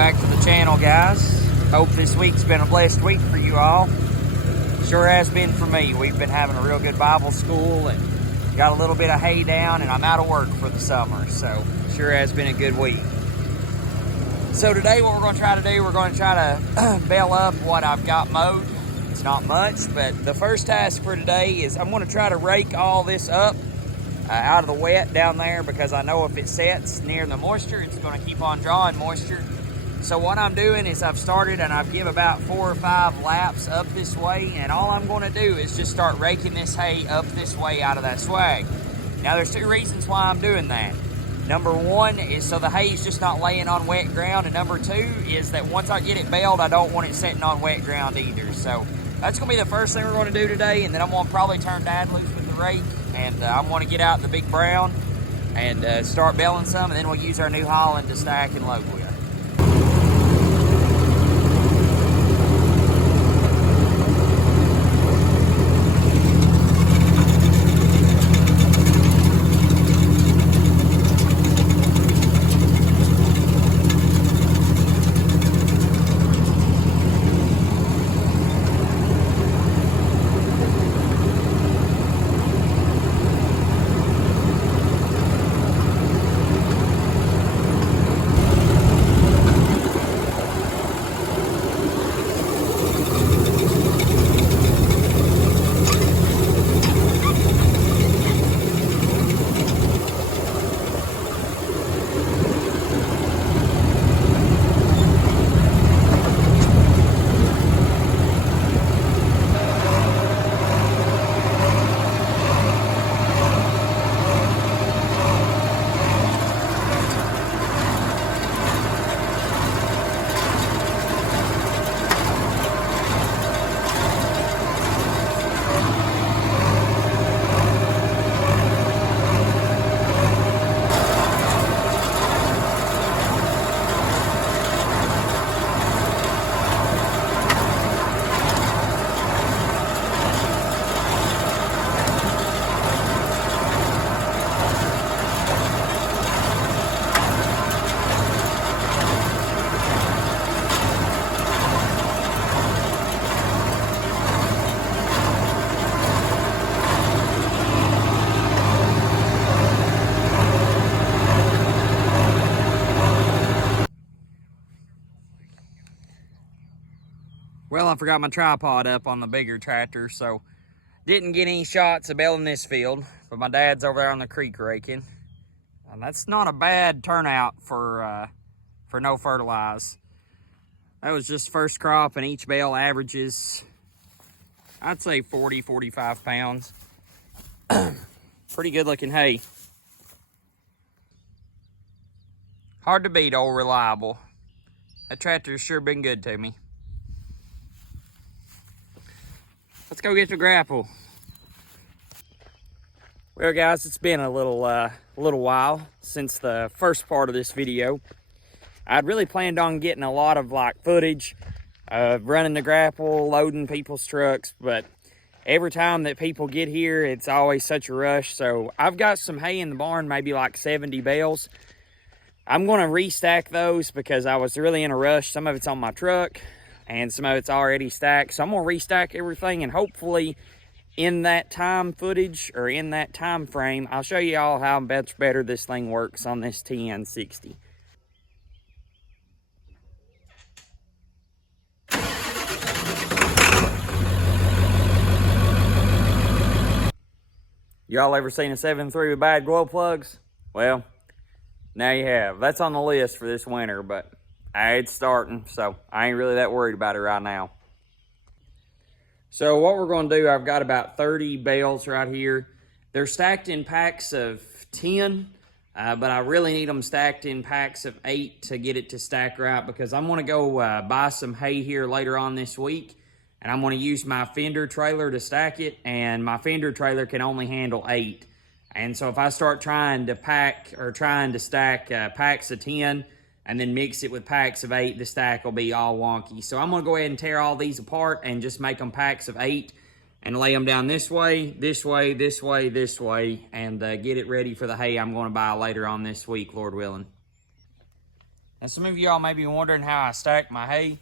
back to the channel, guys. Hope this week's been a blessed week for you all. Sure has been for me. We've been having a real good Bible school and got a little bit of hay down, and I'm out of work for the summer, so sure has been a good week. So today what we're going to try to do, we're going to try to bale up what I've got mowed. It's not much, but the first task for today is I'm going to try to rake all this up out of the wet down there, because I know if it sets near the moisture, it's going to keep on drawing moisture. So what I'm doing is I've started and I've give about 4 or 5 laps up this way, and all I'm going to do is just start raking this hay up this way out of that swag. Now there's 2 reasons why I'm doing that. Number 1 is so the hay is just not laying on wet ground, and number 2 is that once I get it baled, I don't want it sitting on wet ground either. So that's going to be the first thing we're going to do today, and then I'm going to probably turn Dad loose with the rake, and I'm going to get out the big brown and start baling some, and then we'll use our New Holland to stack and load with. Well, I forgot my tripod up on the bigger tractor, so didn't get any shots of baling this field, but my dad's over there on the creek raking. And that's not a bad turnout for no fertilize. That was just first crop, and each bale averages, I'd say 40, 45 pounds. Pretty good looking hay. Hard to beat old Reliable. That tractor's sure been good to me. Let's go get the Grapple. Well, guys, it's been a little while since the first part of this video. I'd really planned on getting a lot of footage of running the Grapple, loading people's trucks, but every time that people get here, it's always such a rush. So I've got some hay in the barn, maybe 70 bales. I'm going to restack those because I was really in a rush. Some of it's on my truck, and some of it's already stacked. So I'm going to restack everything, and hopefully in that time footage, or in that time frame, I'll show you all how much better this thing works on this TN60. Y'all ever seen a 7.3 with bad glow plugs? Well, now you have. That's on the list for this winter, but it's starting, so I ain't really that worried about it right now. So what we're going to do, I've got about 30 bales right here. They're stacked in packs of 10, but I really need them stacked in packs of 8 to get it to stack right, because I'm going to go buy some hay here later on this week, and I'm going to use my fender trailer to stack it, and my fender trailer can only handle 8. And so if I start trying to stack packs of 10, and then mix it with packs of 8, the stack will be all wonky. So I'm going to go ahead and tear all these apart and just make them packs of 8 and lay them down this way, this way, this way, this way, and get it ready for the hay I'm going to buy later on this week, Lord willing. Now, some of y'all may be wondering how I stack my hay.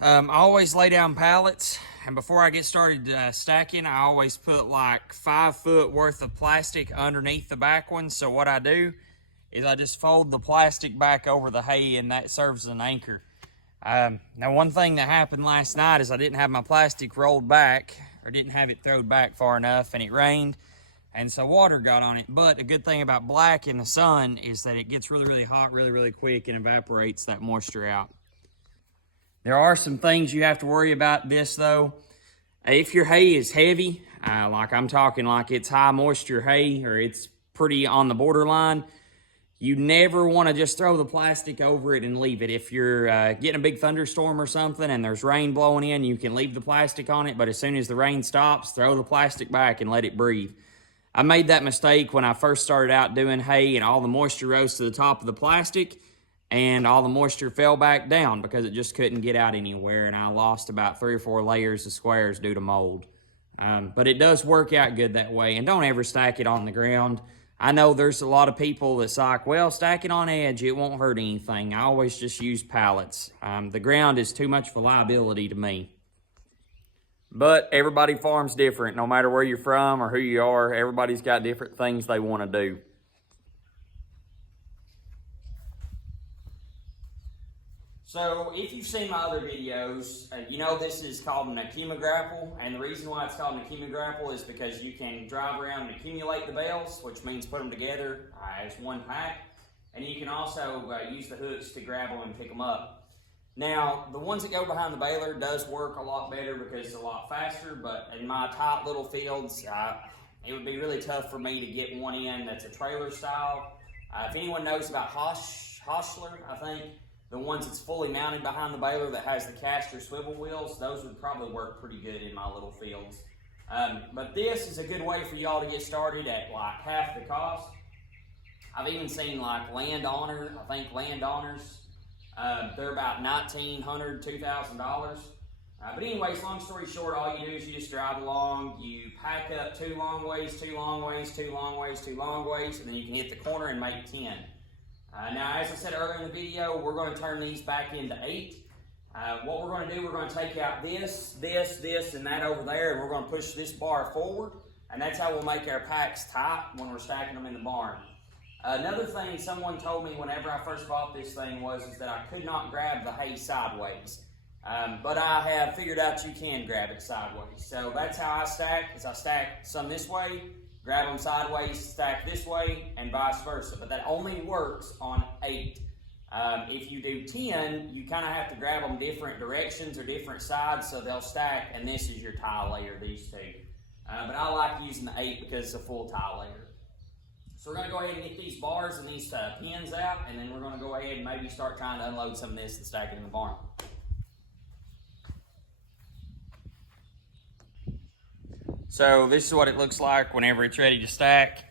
I always lay down pallets, and before I get started stacking, I always put like 5 foot worth of plastic underneath the back one. So what I do is I just fold the plastic back over the hay, and that serves as an anchor. Now, one thing that happened last night is I didn't have my plastic rolled back, or didn't have it thrown back far enough, and it rained, and so water got on it. But a good thing about black in the sun is that it gets really, really hot really quick and evaporates that moisture out. There are some things you have to worry about this though. If your hay is heavy, like I'm talking like it's high moisture hay or it's pretty on the borderline, you never want to just throw the plastic over it and leave it. If you're getting a big thunderstorm or something and there's rain blowing in, you can leave the plastic on it, but as soon as the rain stops, throw the plastic back and let it breathe. I made that mistake when I first started out doing hay, and all the moisture rose to the top of the plastic and all the moisture fell back down because it just couldn't get out anywhere, and I lost about 3 or 4 layers of squares due to mold. But it does work out good that way, and don't ever stack it on the ground. I know there's a lot of people that's like, well, stack it on edge, it won't hurt anything. I always just use pallets. The ground is too much of a liability to me. But everybody farms different. No matter where you're from or who you are, everybody's got different things they want to do. So if you've seen my other videos, you know this is called an Grapple, and the reason why it's called an Grapple is because you can drive around and accumulate the bales, which means put them together as one pack, and you can also use the hooks to grab them and pick them up. Now, the ones that go behind the baler does work a lot better because it's a lot faster, but in my tight little fields, it would be really tough for me to get one in that's a trailer style. If anyone knows about Hostler, I think, the ones that's fully mounted behind the baler that has the caster swivel wheels, those would probably work pretty good in my little fields. But this is a good way for y'all to get started at like half the cost. I've even seen like Landowners, they're about $1,900, $2,000. But anyways, long story short, all you do is you just drive along, you pack up 2 long ways, 2 long ways, 2 long ways, 2 long ways, and then you can hit the corner and make 10. Now, as I said earlier in the video, we're going to turn these back into 8. What we're going to do, we're going to take out this, and that over there, and we're going to push this bar forward, and that's how we'll make our packs tight when we're stacking them in the barn. Another thing someone told me whenever I first bought this thing is that I could not grab the hay sideways. But I have figured out you can grab it sideways. So that's how I stack, is I stack some this way, grab them sideways, stack this way, and vice versa. But that only works on 8. If you do 10, you kind of have to grab them different directions or different sides so they'll stack, and this is your tile layer, these 2. But I like using the 8 because it's a full tile layer. So we're going to go ahead and get these bars and these pins out, and then we're going to go ahead and maybe start trying to unload some of this and stack it in the barn. So this is what it looks like whenever it's ready to stack.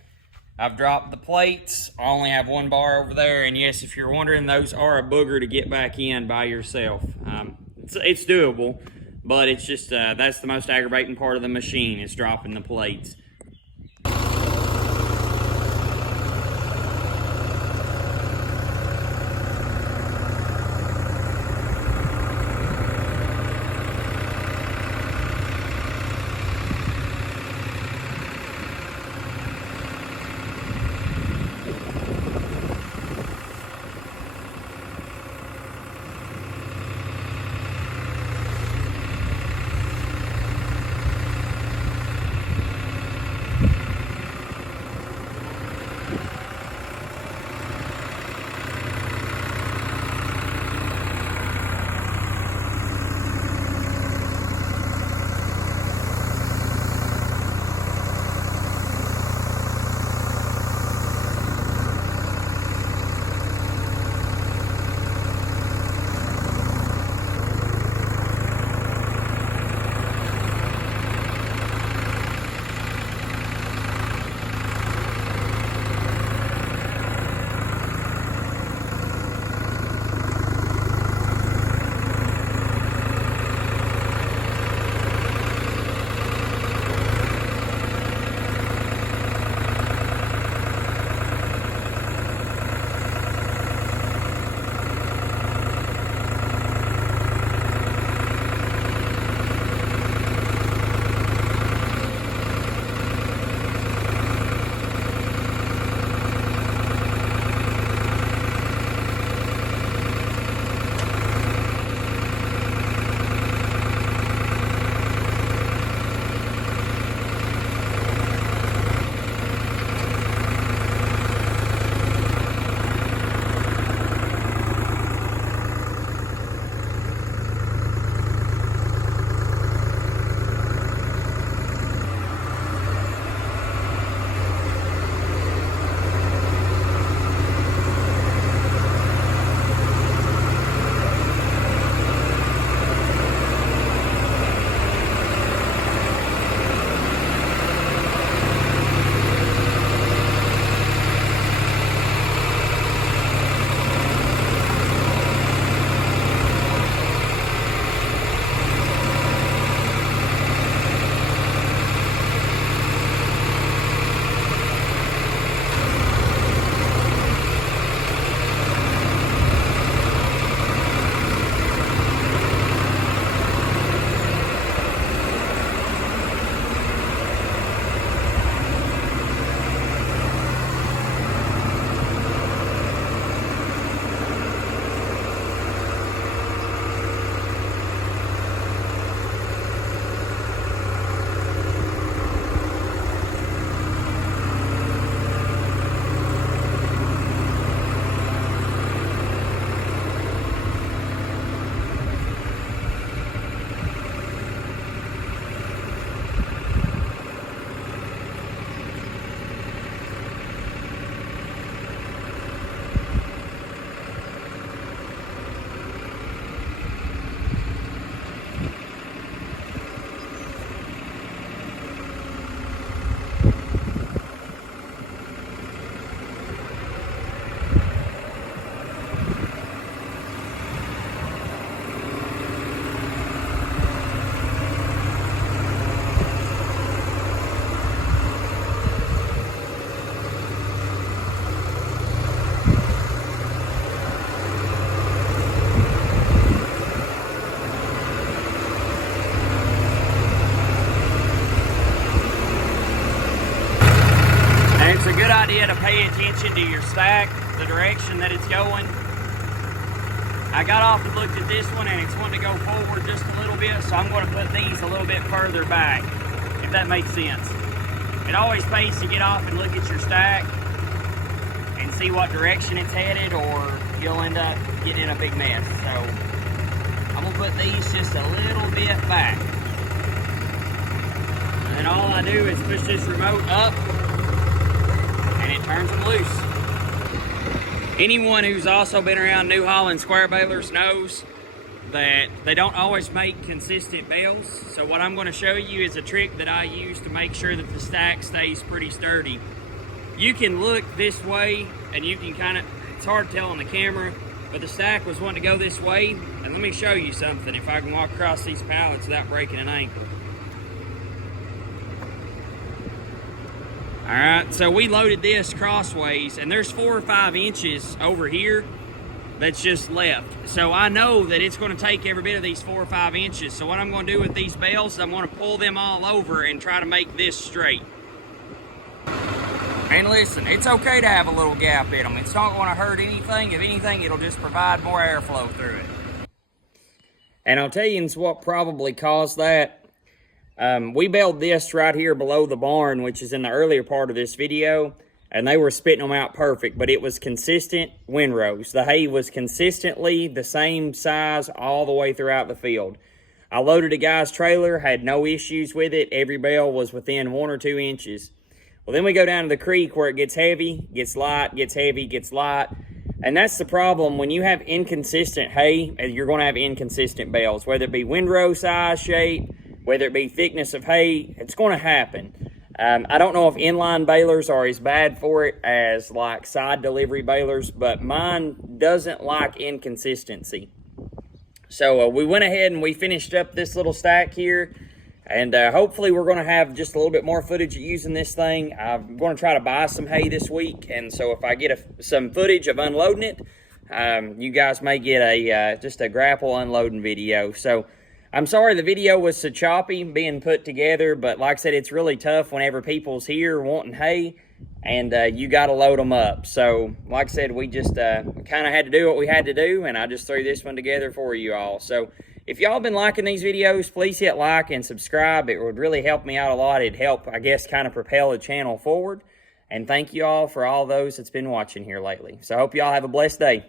I've dropped the plates. I only have 1 bar over there, and yes, if you're wondering, those are a booger to get back in by yourself. It's doable, but it's just, that's the most aggravating part of the machine, is dropping the plates. pay attention to your stack, the direction that it's going. I got off and looked at this one, and it's wanting to go forward just a little bit, so I'm going to put these a little bit further back, if that makes sense. It always pays to get off and look at your stack and see what direction it's headed, or you'll end up getting in a big mess. So I'm going to put these just a little bit back. And then all I do is push this remote up, and it turns them loose. Anyone who's also been around New Holland square balers knows that they don't always make consistent bales. So what I'm going to show you is a trick that I use to make sure that the stack stays pretty sturdy. You can look this way and you can kind of, it's hard to tell on the camera, but the stack was wanting to go this way. And let me show you something, if I can walk across these pallets without breaking an ankle. All right, so we loaded this crossways, and there's 4 or 5 inches over here that's just left. So I know that it's going to take every bit of these 4 or 5 inches. So what I'm going to do with these bales, I'm going to pull them all over and try to make this straight. And listen, it's okay to have a little gap in them. It's not going to hurt anything. If anything, it'll just provide more airflow through it. And I'll tell you what probably caused that. We baled this right here below the barn, which is in the earlier part of this video, and they were spitting them out perfect, but it was consistent windrows. The hay was consistently the same size all the way throughout the field. I loaded a guy's trailer, had no issues with it. Every bale was within 1 or 2 inches. Well, then we go down to the creek where it gets heavy, gets light, gets heavy, gets light. And that's the problem. When you have inconsistent hay, you're going to have inconsistent bales, whether it be windrow size, shape, whether it be thickness of hay, it's going to happen. I don't know if inline balers are as bad for it as like side delivery balers, but mine doesn't like inconsistency. So we went ahead and we finished up this little stack here, and hopefully we're going to have just a little bit more footage of using this thing. I'm going to try to buy some hay this week, and so if I get some footage of unloading it, you guys may get just a grapple unloading video. So I'm sorry the video was so choppy being put together, but like I said, it's really tough whenever people's here wanting hay, and you got to load them up. So like I said, we just kind of had to do what we had to do, and I just threw this one together for you all. So if y'all been liking these videos, please hit like and subscribe. It would really help me out a lot. It'd help, I guess, kind of propel the channel forward. And thank you all for all those that's been watching here lately. So I hope y'all have a blessed day.